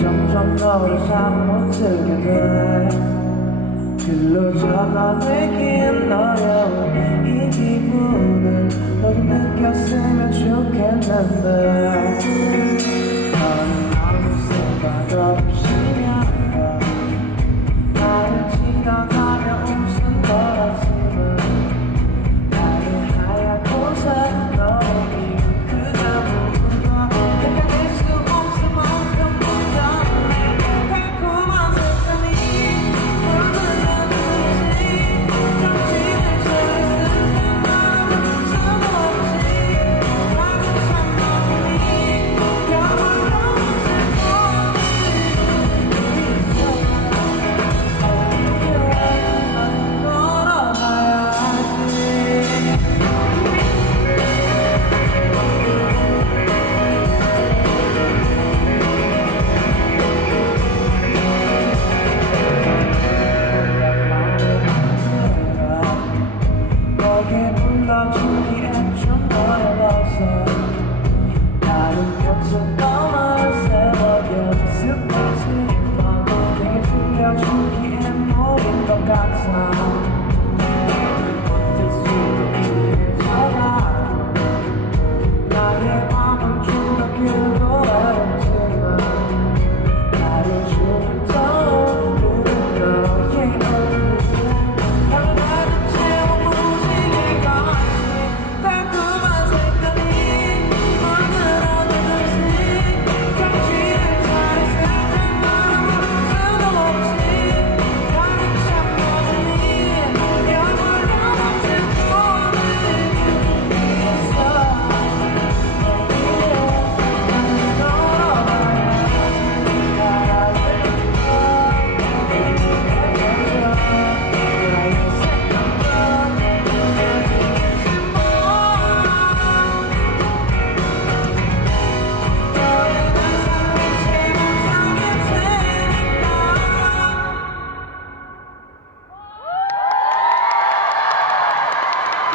점점 너를 잠 못 들게 돼. 글로 적어내긴 어려운 이 기분을 너도 느꼈으면 좋겠는데 넌 아무 생각 없이 그냥 나를 지나가며 웃은 거라지만 나를 하얗고 산 너의 그저 물과 내가 수 없을 만큼 무던해 달콤한 색감이 물들어주지 정신을 차렸을 때 나는 수없이 나는 참 너니 영원한 너에게 불러주기엔 좀 어려워서 나는 평소 너만을 세워겨 습관지만 내게 들려주기엔 모인 것 같아. 어쩔 수도 있겠잖아. 나의 맘은 좀 더 길고 어렵지만 나를 조금 더 오르는 너의 얼굴에 나를 가득 채워 무지개 같이 달콤한 색감이 물들어주듯이 정신을 차렸을 때 나는 수도 없이 나는 참 너니 영원한 같은 꿈을 위해서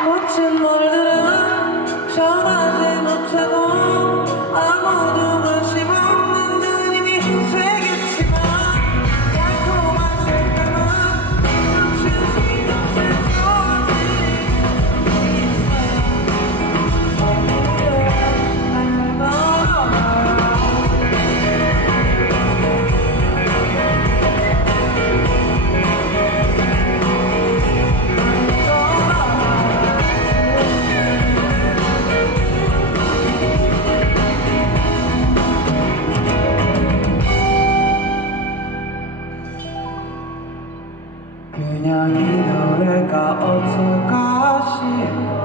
멋진 말들은 전하지 못하고 아무도 관심 없는 그림이 되겠지만 달콤한 색감은 멈추지 못할 좋아지 날 걸어봐. 그냥 이 노래가 어떨까 싶어.